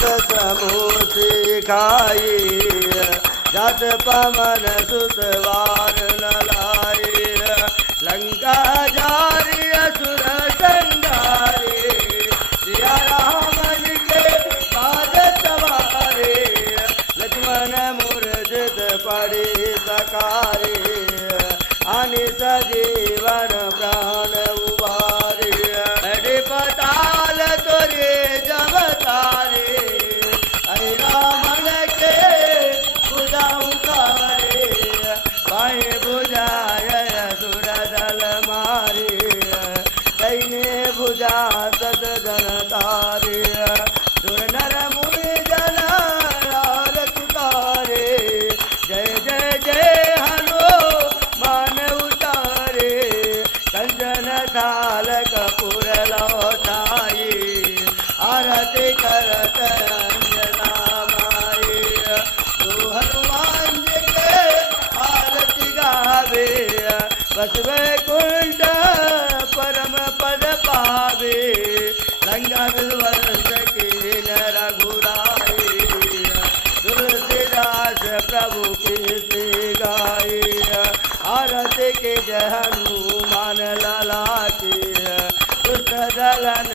सुत समूह सिखाई जस पवन सुत वार न लाई लंका जारी असुर संगारे सिया राम जी के बाद सवारे लक्ष्मण मूर्छित पड़े सकारे अनि सजीवन प्राण उबारे अरे पताल तोरे जब तारे अरे रामन के बुझा उतारे पाए बुझाय असुर दल मारे दैने बुझा सत जन तारे सुर नर मुनि जन आरत उतारे जय जय जय हनुमान उतारे कंचन थाल कपूर लौटाई आरती करत अंजना माई तू हनुमान जी के आरती गावे बस वैकुंठ परम पद पावे लंका विध्वंस की न रघुराई तुलसीदास प्रभु की गाई आरती के जय हनुमान लला की दुष्ट दलन